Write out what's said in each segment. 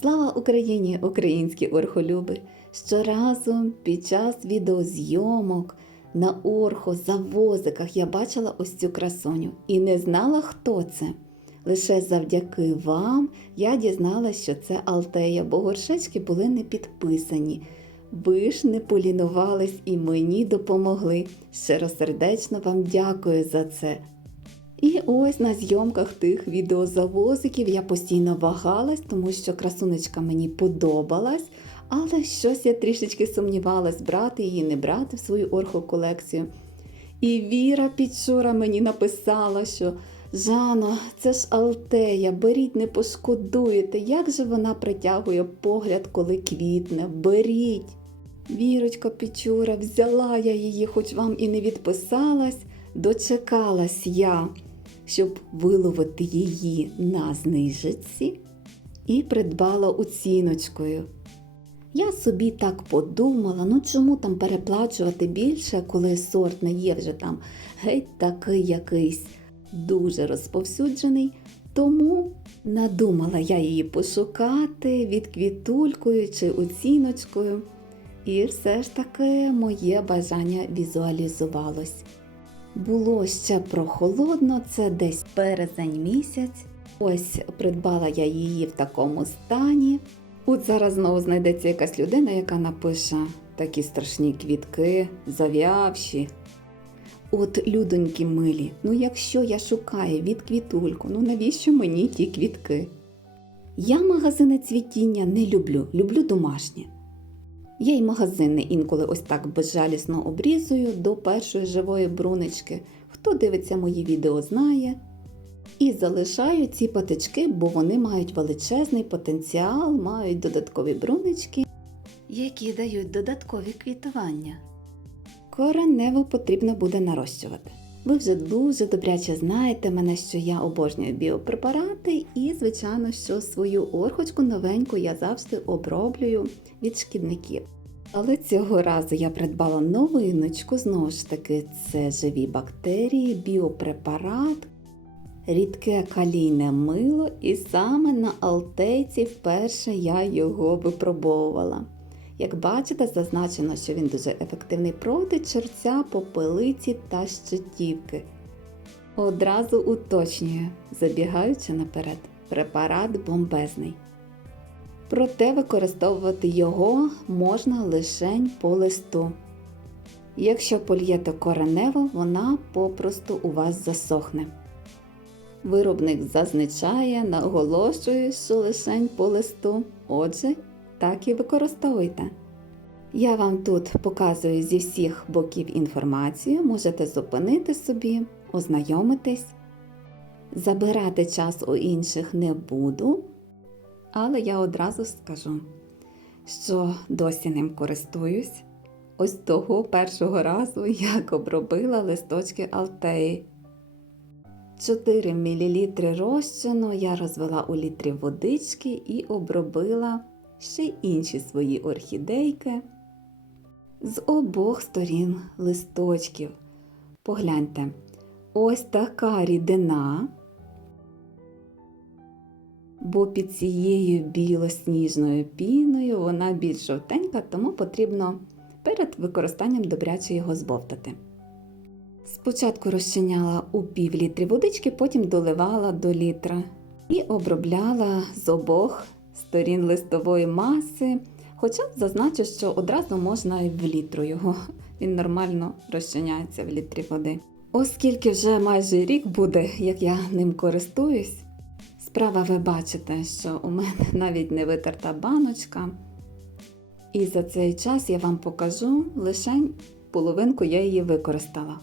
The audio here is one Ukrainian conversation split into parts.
Слава Україні, українські орхолюби! Щоразу під час відеозйомок на орхо, завозиках я бачила ось цю красуню і не знала, хто це. Лише завдяки вам я дізналася, що це Алтея, бо горшечки були не підписані. Ви ж не полінувались і мені допомогли. Щиросердечно вам дякую за це. І ось на зйомках тих відеозавозиків я постійно вагалась, тому що красунечка мені подобалась, але щось я трішечки сумнівалась, брати її, не брати в свою орхоколекцію. І Віра Пічура мені написала, що Жано, це ж Алтея, беріть, не пошкодуєте. Як же вона притягує погляд, коли квітне? Беріть. Вірочка Пічура, взяла я її, хоч вам і не відписалась, дочекалась я, щоб виловити її на знижиці і придбала оціночкою. Я собі так подумала, ну чому там переплачувати більше, коли сорт не є вже там геть такий якийсь дуже розповсюджений. Тому надумала я її пошукати від квітулькою чи оціночкою. І все ж таки моє бажання візуалізувалось. Було ще прохолодно, це десь березень місяць. Ось придбала я її в такому стані. От зараз знову знайдеться якась людина, яка напише такі страшні квітки, зав'явші. От, людоньки милі, ну якщо я шукаю від квітульку, ну навіщо мені ті квітки? Я магазини цвітіння не люблю, люблю домашнє. Я й магазини інколи ось так безжалісно обрізую до першої живої брунечки. Хто дивиться мої відео, знає. І залишаю ці патички, бо вони мають величезний потенціал, мають додаткові брунечки, які дають додаткові квітування. Коренево потрібно буде нарощувати. Ви вже дуже добряче знаєте мене, що я обожнюю біопрепарати, і, звичайно, що свою орхочку новеньку я завжди оброблюю від шкідників. Але цього разу я придбала новиночку, знову ж таки, це живі бактерії, біопрепарат, рідке калійне мило, і саме на алтейці вперше я його випробовувала. Як бачите, зазначено, що він дуже ефективний проти черця, попелиці та щитівки. Одразу уточнюю, забігаючи наперед, препарат бомбезний. Проте використовувати його можна лише по листу. Якщо польєте коренево, вона попросту у вас засохне. Виробник зазначає, наголошує, що лишень по листу. Отже, так і використовуйте. Я вам тут показую зі всіх боків інформацію, можете зупинити собі, ознайомитись. Забирати час у інших не буду, але я одразу скажу, що досі ним користуюсь. Ось того першого разу, як обробила листочки Алтеї. 4 мл розчину я розвела у літрі водички і обробила ще й інші свої орхідейки з обох сторін листочків. Погляньте, ось така рідина, бо під цією білосніжною піною вона більш жовтенька, тому потрібно перед використанням добряче його збовтати. Спочатку розчиняла у пів літрі водички, потім доливала до літра і обробляла з обох сторін листової маси. Хоча зазначу, що одразу можна і в літру його, він нормально розчиняється в літрі води. Оскільки вже майже рік буде, як я ним користуюсь, справа ви бачите, що у мене навіть не витерта баночка. І за цей час я вам покажу лише половинку я її використала.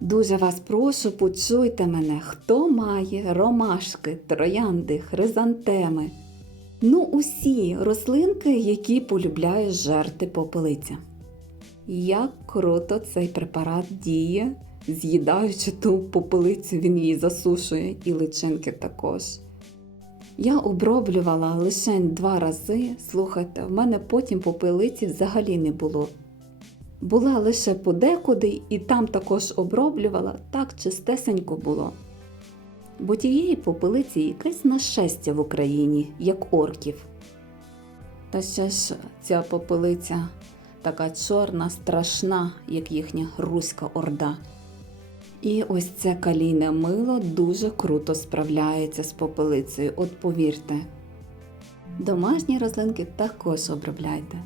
Дуже вас прошу, почуйте мене, хто має ромашки, троянди, хризантеми. Ну, усі рослинки, які полюбляє жерти попелиця. Як круто цей препарат діє, з'їдаючи ту попелицю, він її засушує і личинки також. Я оброблювала лише два рази. Слухайте, в мене потім попелиці взагалі не було. Була лише подекуди, і там також оброблювала, так чистесенько було. Бо тієї попелиці якесь нашестя в Україні, як орків. Та ще ж ця попелиця така чорна, страшна, як їхня руська орда. І ось це калійне мило дуже круто справляється з попелицею, от повірте. Домашні рослинки також обробляйте.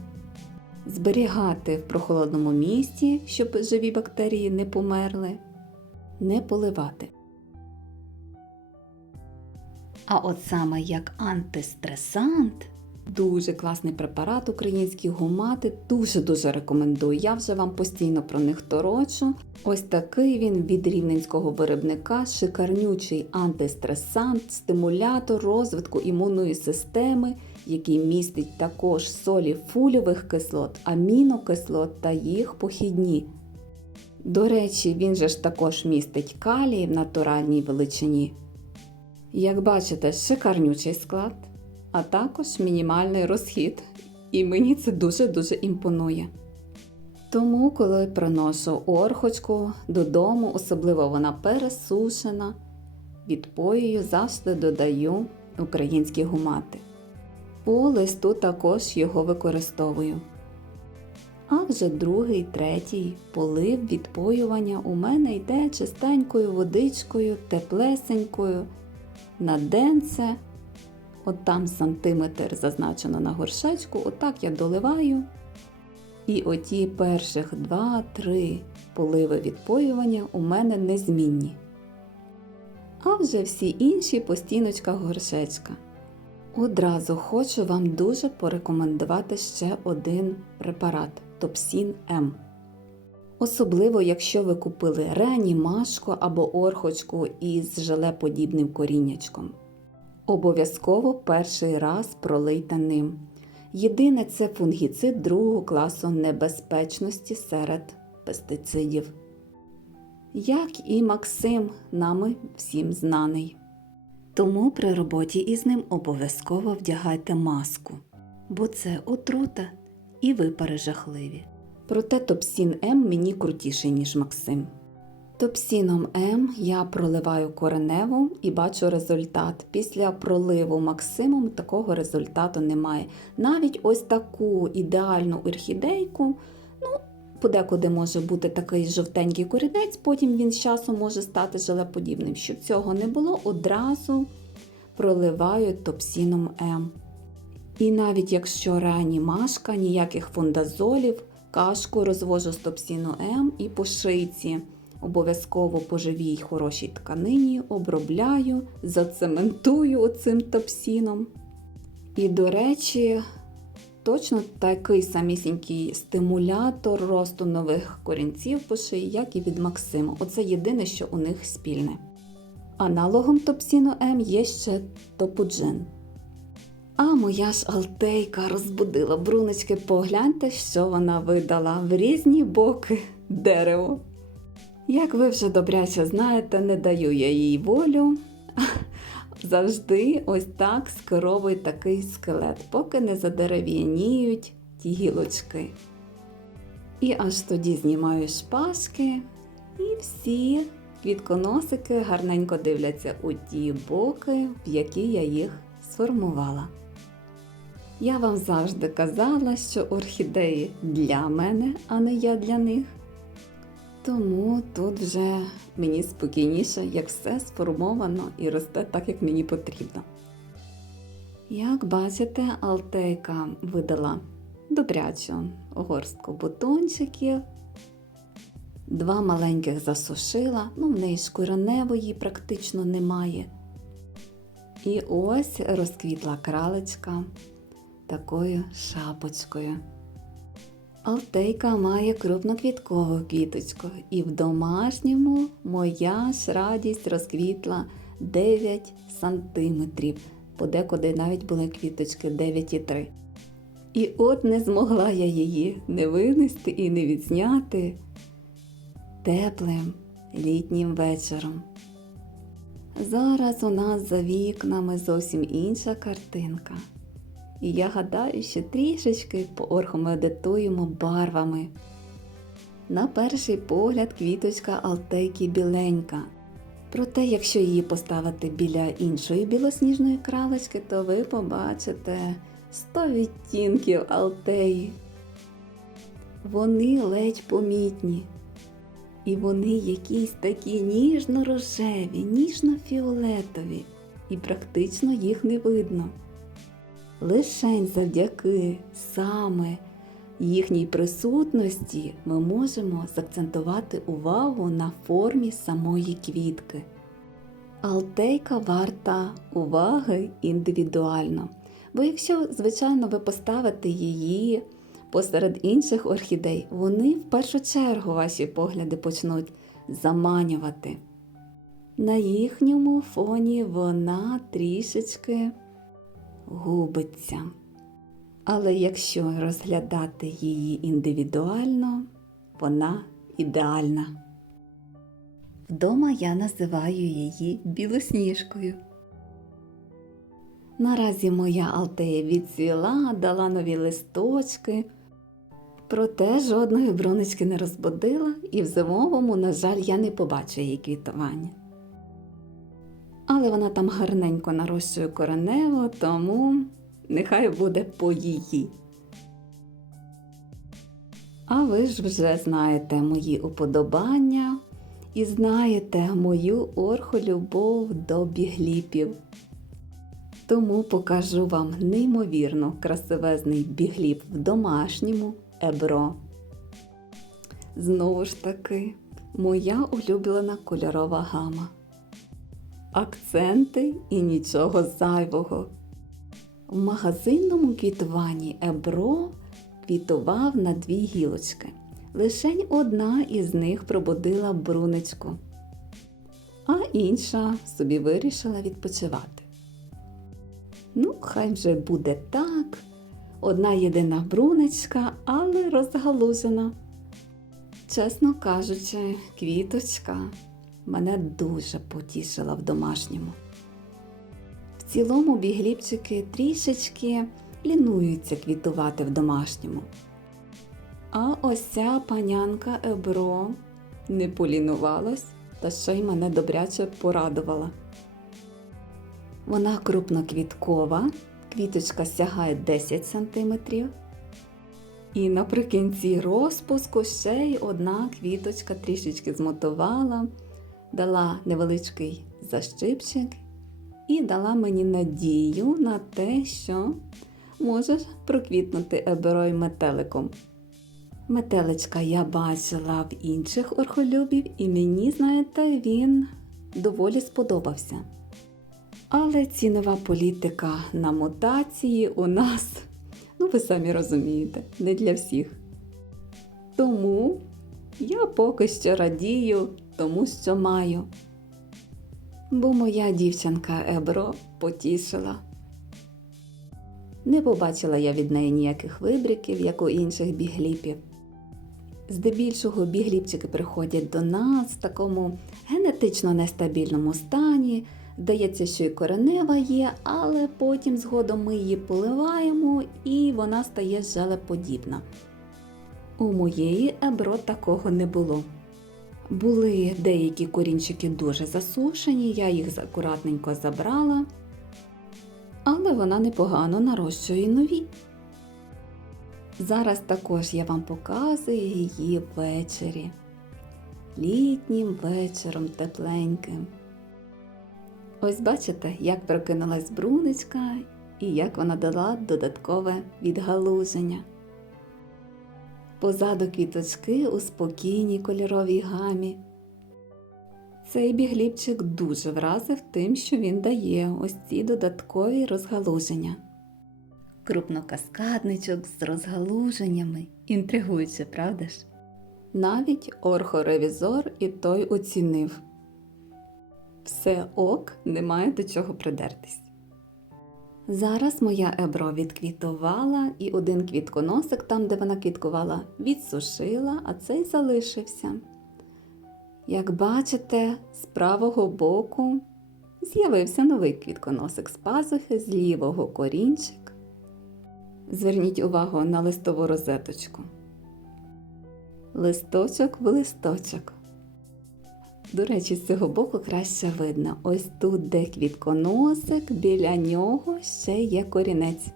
Зберігати в прохолодному місці, щоб живі бактерії не померли, не поливати. А от саме як антистресант, дуже класний препарат українські гумати, дуже-дуже рекомендую. Я вже вам постійно про них торочу. Ось такий він від рівненського виробника, шикарнючий антистресант, стимулятор розвитку імунної системи, який містить також солі фульових кислот, амінокислот та їх похідні. До речі, він же ж також містить калій в натуральній величині. Як бачите, шикарнючий склад, а також мінімальний розхід. І мені це дуже-дуже імпонує. Тому, коли приношу орхочку додому, особливо вона пересушена, відпоюю завжди додаю українські гумати. По листу також його використовую. А вже другий, третій полив відпоювання у мене йде чистенькою водичкою, теплесенькою. На денце, от там сантиметр зазначено на горшечку, отак я доливаю. І оті перших 2-3 поливи відпоювання у мене незмінні. А вже всі інші по стіночках горшечка. Одразу хочу вам дуже порекомендувати ще один препарат Топсін М. Особливо, якщо ви купили реанімашку або орхочку із желеподібним коріннячком. Обов'язково перший раз пролийте ним. Єдине це фунгіцид другого класу небезпечності серед пестицидів. Як і Максим, нами всім знаний. Тому при роботі із ним обов'язково вдягайте маску, бо це отрута і випари жахливі. Проте Топсін М мені крутіший, ніж Максим. Топсіном М я проливаю кореневу і бачу результат. Після проливу Максимом такого результату немає. Навіть ось таку ідеальну орхідейку, ну, подекуди може бути такий жовтенький корінець, потім він з часом може стати желеподібним. Щоб цього не було, одразу проливаю топсіном М. І навіть якщо реанімашка, ніяких фундазолів, кашку розвожу з топсіну М і по шийці. Обов'язково по живій хорошій тканині обробляю, зацементую оцим топсіном. І, до речі, точно такий самісінький стимулятор росту нових корінців по шиї, як і від Максиму. Оце єдине, що у них спільне. Аналогом топсіну М є ще топуджин. А моя ж алтейка розбудила бруночки, погляньте, що вона видала в різні боки дерево. Як ви вже добряче знаєте, не даю я їй волю. Завжди ось так скеровує такий скелет, поки не задерев'яніють ті гілочки. І аж тоді знімаю шпажки, і всі квітконосики гарненько дивляться у ті боки, в які я їх сформувала. Я вам завжди казала, що орхідеї для мене, а не я для них. Тому тут вже мені спокійніше, як все сформовано і росте так, як мені потрібно. Як бачите, алтейка видала добрячу горстку бутончиків, два маленьких засушила, ну в неї ж короневої практично немає. І ось розквітла кралечка такою шапочкою. Алтейка має крупноквіткову квіточку, і в домашньому моя ж радість розквітла 9 сантиметрів, подекуди навіть були квіточки 9,3. І от не змогла я її не винести і не відзняти теплим літнім вечором. Зараз у нас за вікнами зовсім інша картинка. І я гадаю, що трішечки поорхомедитуємо барвами. На перший погляд квіточка алтейки біленька, Проте, якщо її поставити біля іншої білосніжної кралечки, то ви побачите 100 відтінків алтеї. Вони ледь помітні. І вони якісь такі ніжно-рожеві, ніжно-фіолетові, і практично їх не видно. Лишень завдяки саме їхній присутності ми можемо закцентувати увагу на формі самої квітки. Алтейка варта уваги індивідуально, бо якщо, звичайно, ви поставите її посеред інших орхідей, вони в першу чергу ваші погляди почнуть заманювати. На їхньому фоні вона трішечки губиться. Але якщо розглядати її індивідуально, вона ідеальна. Вдома я називаю її білосніжкою. Наразі моя алтея відцвіла, дала нові листочки, проте жодної бруночки не розбудила, і в зимовому, на жаль, я не побачу її квітування. Але вона там гарненько нарощує коренево, тому нехай буде по її. А ви ж вже знаєте мої уподобання і знаєте мою орхолюбов до бігліпів. Тому покажу вам неймовірно красивезний бігліп в домашньому ебро. Знову ж таки, моя улюблена кольорова гама. Акценти і нічого зайвого. В магазинному квітуванні Ебро квітував на дві гілочки. Лишень одна із них пробудила брунечку, а інша собі вирішила відпочивати. Ну, хай вже буде так. Одна єдина брунечка, але розгалужена. Чесно кажучи, квіточка мене дуже потішила в домашньому. В цілому бігліпчики трішечки лінуються квітувати в домашньому. А ось ця панянка Ебро не полінувалась та ще й мене добряче порадувала. Вона крупноквіткова, квіточка сягає 10 см. І наприкінці розпуску ще й одна квіточка трішечки змотувала, дала невеличкий защипчик і дала мені надію на те, що може проквітнути еберой метеликом. Метеличка я бачила в інших орхолюбів, і мені, знаєте, він доволі сподобався. Але цінова політика на мутації у нас, ну ви самі розумієте, не для всіх. Тому я поки що радію тому, що маю. Бо моя дівчинка Ебро потішила. Не побачила я від неї ніяких вибриків, як у інших бігліпів. Здебільшого бігліпчики приходять до нас в такому генетично нестабільному стані. Здається, що і коренева є, але потім згодом ми її поливаємо і вона стає желеподібна. У моєї ебро такого не було. Були деякі корінчики дуже засушені, я їх акуратненько забрала, але вона непогано нарощує нові. Зараз також я вам показую її ввечері, літнім вечором тепленьким. Ось бачите, як прокинулась брунечка і як вона дала додаткове відгалуження. Позаду квіточки у спокійній кольоровій гамі. Цей бігліпчик дуже вразив тим, що він дає ось ці додаткові розгалуження. Крупнокаскадничок з розгалуженнями. Інтригуюче, правда ж? Навіть орхоревізор і той оцінив. Все ок, немає до чого придертись. Зараз моя ебро відквітувала і один квітконосик, там, де вона квіткувала, відсушила, а цей залишився. Як бачите, з правого боку з'явився новий квітконосик з пазухи, з лівого корінчик. Зверніть увагу на листову розеточку. Листочок в листочок. До речі, з цього боку краще видно. Ось тут, де квітконосик, біля нього ще є корінець.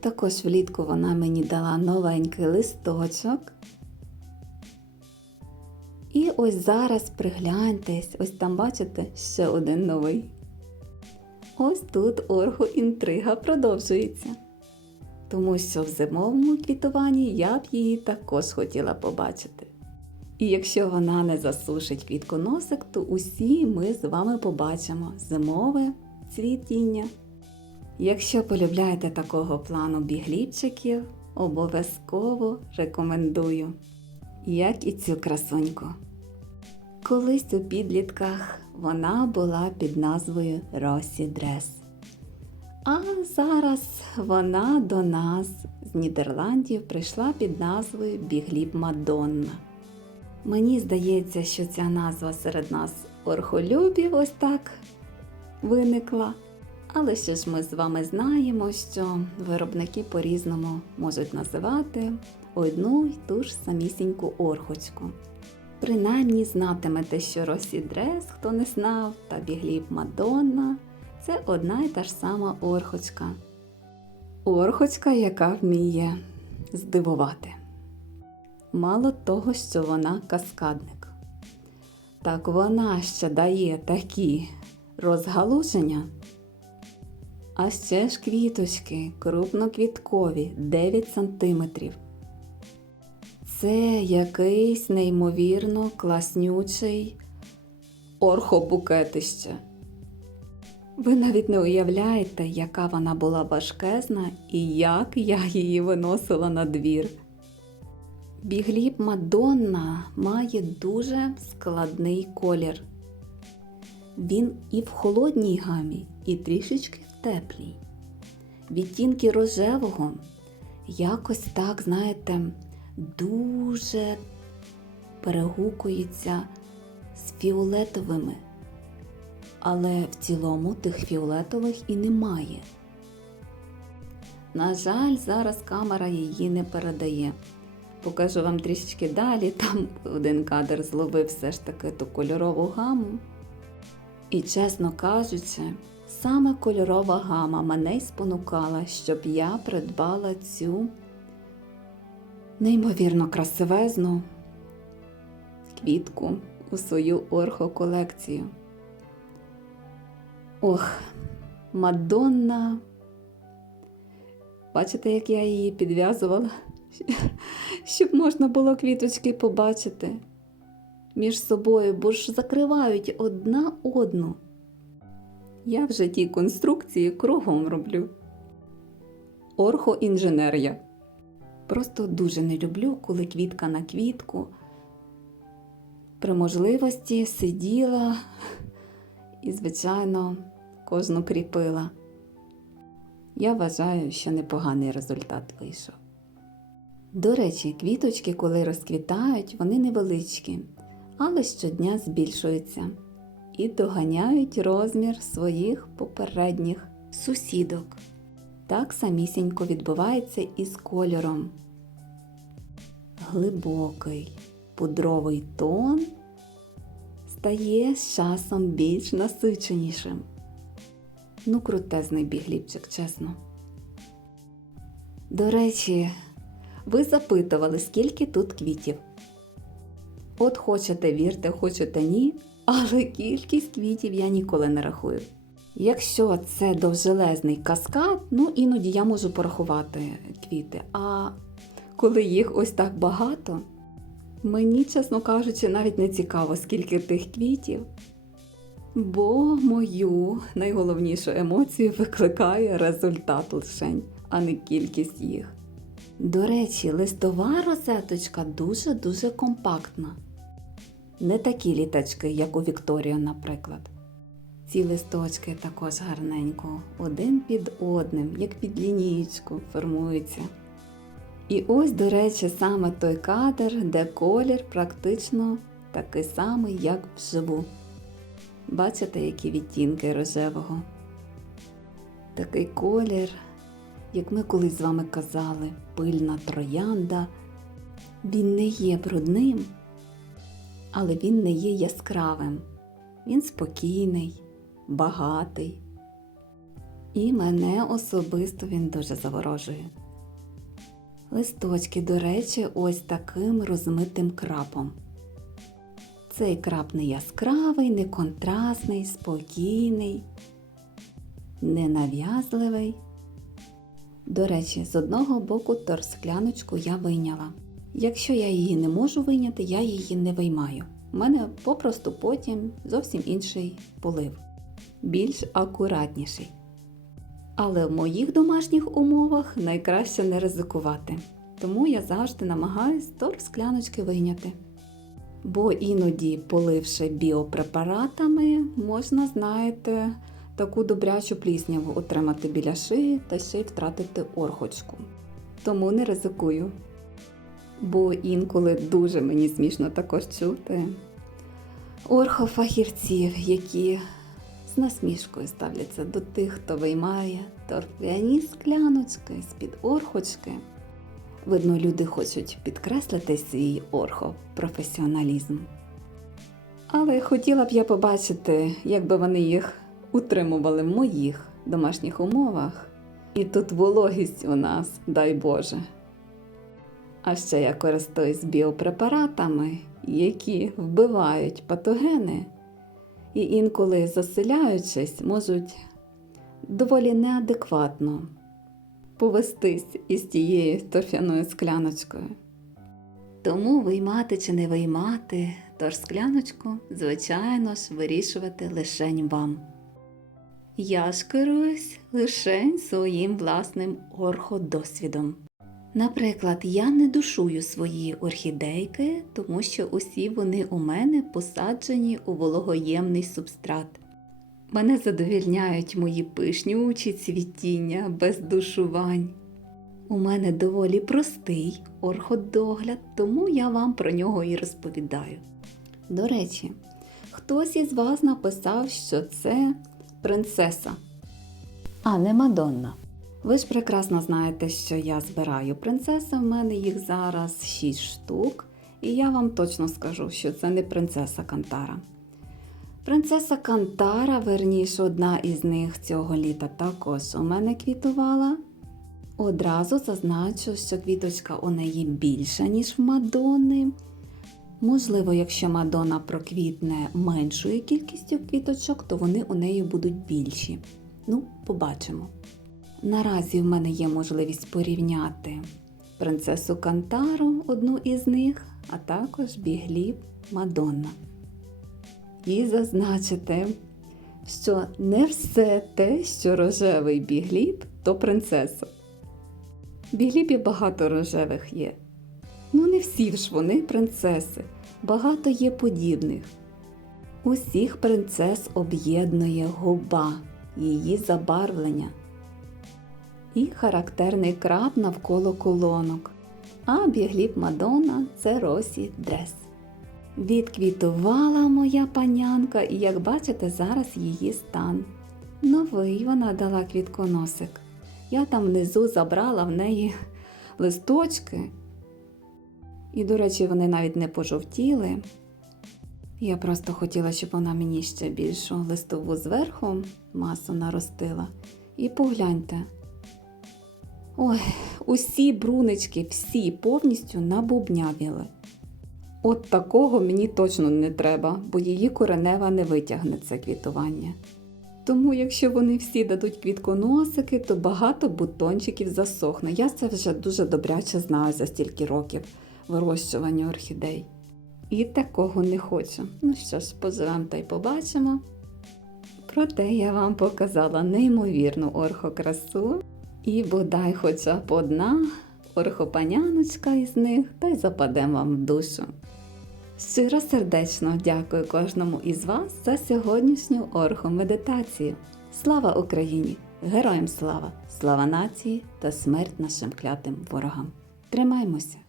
Також влітку вона мені дала новенький листочок. І ось зараз пригляньтесь, ось там бачите ще один новий. Ось тут оргоінтрига продовжується. Тому що в зимовому квітуванні я б її також хотіла побачити. І якщо вона не засушить квітконосик, то усі ми з вами побачимо зимове цвітіння. Якщо полюбляєте такого плану бігліпчиків, обов'язково рекомендую, як і цю красуньку. Колись у підлітках вона була під назвою Росі Дрес. А зараз вона до нас з Нідерландів прийшла під назвою Бігліб Мадонна. Мені здається, що ця назва серед нас орхолюбів ось так виникла. Але ще ж ми з вами знаємо, що виробники по-різному можуть називати одну й ту ж самісіньку орхочку. Принаймні знатимете, що Росі Дрес, хто не знав, та бігліб Мадонна це одна й та ж сама орхочка. Орхочка, яка вміє здивувати. Мало того, що вона каскадник. Так вона ще дає такі розгалуження. А ще ж квіточки крупноквіткові 9 см. Це якийсь неймовірно класнючий орхобукетище. Ви навіть не уявляєте, яка вона була важкезна і як я її виносила на двір. Бігліб Мадонна має дуже складний колір. Він і в холодній гамі, і трішечки в теплій. Відтінки рожевого якось так, знаєте, дуже перегукується з фіолетовими. Але в цілому тих фіолетових і немає. На жаль, зараз камера її не передає. Покажу вам трішечки далі, там один кадр зловив все ж таки ту кольорову гаму. І, чесно кажучи, саме кольорова гама мене й спонукала, щоб я придбала цю неймовірно красивезну квітку у свою орхоколекцію. Ох, Мадонна. Бачите, як я її підв'язувала, щоб можна було квіточки побачити між собою, бо ж закривають одна одну. Я вже ті конструкції кругом роблю. Орхоінженер я. Просто дуже не люблю, коли квітка на квітку. При можливості сиділа і, звичайно, кожну кріпила. Я вважаю, що непоганий результат вийшов. До речі, квіточки, коли розквітають, вони невеличкі, але щодня збільшуються і доганяють розмір своїх попередніх сусідок. Так самісінько відбувається і з кольором. Глибокий пудровий тон стає з часом більш насиченішим. Ну, крутезний бігліпчик, чесно. До речі, ви запитували, скільки тут квітів. От хочете вірте, хочете ні, але кількість квітів я ніколи не рахую. Якщо це довжелезний каскад, ну іноді я можу порахувати квіти. А коли їх ось так багато, мені, чесно кажучи, навіть не цікаво, скільки тих квітів. Бо мою найголовнішу емоцію викликає результат лишень, а не кількість їх. До речі, листова розеточка дуже-дуже компактна. Не такі літачки, як у Вікторія, наприклад. Ці листочки також гарненько, один під одним, як під лінієчку, формуються. І ось, до речі, саме той кадр, де колір практично такий самий, як вживу. Бачите, які відтінки рожевого? Такий колір, як ми колись з вами казали, пильна троянда. Він не є брудним, але він не є яскравим. Він спокійний, багатий. І мене особисто він дуже заворожує. Листочки, до речі, ось таким розмитим крапом. Цей крап не яскравий, не контрастний, спокійний, ненав'язливий. До речі, з одного боку торскляночку я вийняла. Якщо я її не можу вийняти, я її не виймаю. У мене попросту потім зовсім інший полив, більш акуратніший. Але в моїх домашніх умовах найкраще не ризикувати. Тому я завжди намагаюсь торф скляночки вийняти. Бо іноді, поливши біопрепаратами, можна, знаєте, таку добрячу плісняву отримати біля шиї та ще й втратити орхочку. Тому не ризикую. Бо інколи дуже мені смішно також чути орхофахівців, які з насмішкою ставляться до тих, хто виймає торфяні скляночки з-під орхочки. Видно, люди хочуть підкреслити свій орхопрофесіоналізм. Але хотіла б я побачити, як би вони їх утримували в моїх домашніх умовах. І тут вологість у нас, дай Боже. А ще я користуюсь біопрепаратами, які вбивають патогени, і інколи заселяючись, можуть доволі неадекватно повестись із тією торфяною скляночкою. Тому виймати чи не виймати торскляночку, звичайно ж, вирішувати лишень вам. Я ж керуюсь лишень своїм власним орходосвідом. Наприклад, я не душую свої орхідейки, тому що усі вони у мене посаджені у вологоємний субстрат. Мене задовільняють мої пишнючі цвітіння без душувань. У мене доволі простий орходогляд, тому я вам про нього і розповідаю. До речі, хтось із вас написав, що це принцеса, а не Мадонна. Ви ж прекрасно знаєте, що я збираю принцеси, в мене їх зараз 6 штук, і я вам точно скажу, що це не принцеса Кантара. Принцеса Кантара, верніше, одна із них цього літа також у мене квітувала. Одразу зазначу, що квіточка у неї більша, ніж в Мадонни. Можливо, якщо Мадонна проквітне меншою кількістю квіточок, то вони у неї будуть більші. Ну, побачимо. Наразі в мене є можливість порівняти принцесу Кантару, одну із них, а також бігліб Мадонна. І зазначити, що не все те, що рожевий бігліб, то принцеса. Біглібів багато рожевих є. Ну, не всі ж вони принцеси, багато є подібних. Усіх принцес об'єднує губа, її забарвлення і характерний краб навколо колонок. А бігліб Мадонна це Росі Дрес. Відквітувала моя панянка, і, як бачите, зараз її стан. Новий вона дала квітконосик. Я там внизу забрала в неї листочки. І, до речі, вони навіть не пожовтіли. Я просто хотіла, щоб вона мені ще більшу листову зверху масу наростила. І погляньте. Ой, усі брунички, всі повністю набубнявіли. От такого мені точно не треба, бо її коренева не витягне це квітування. Тому, якщо вони всі дадуть квітконосики, то багато бутончиків засохне. Я це вже дуже добряче знаю за стільки років вирощування орхідей. І такого не хочу. Ну що ж, поживемо та й побачимо. Проте я вам показала неймовірну орхокрасу. І бодай хоча б одна орхопаняночка із них, та й западе вам в душу. Щиро сердечно дякую кожному із вас за сьогоднішню орхомедитацію. Слава Україні! Героям слава! Слава нації та смерть нашим клятим ворогам! Тримаймося!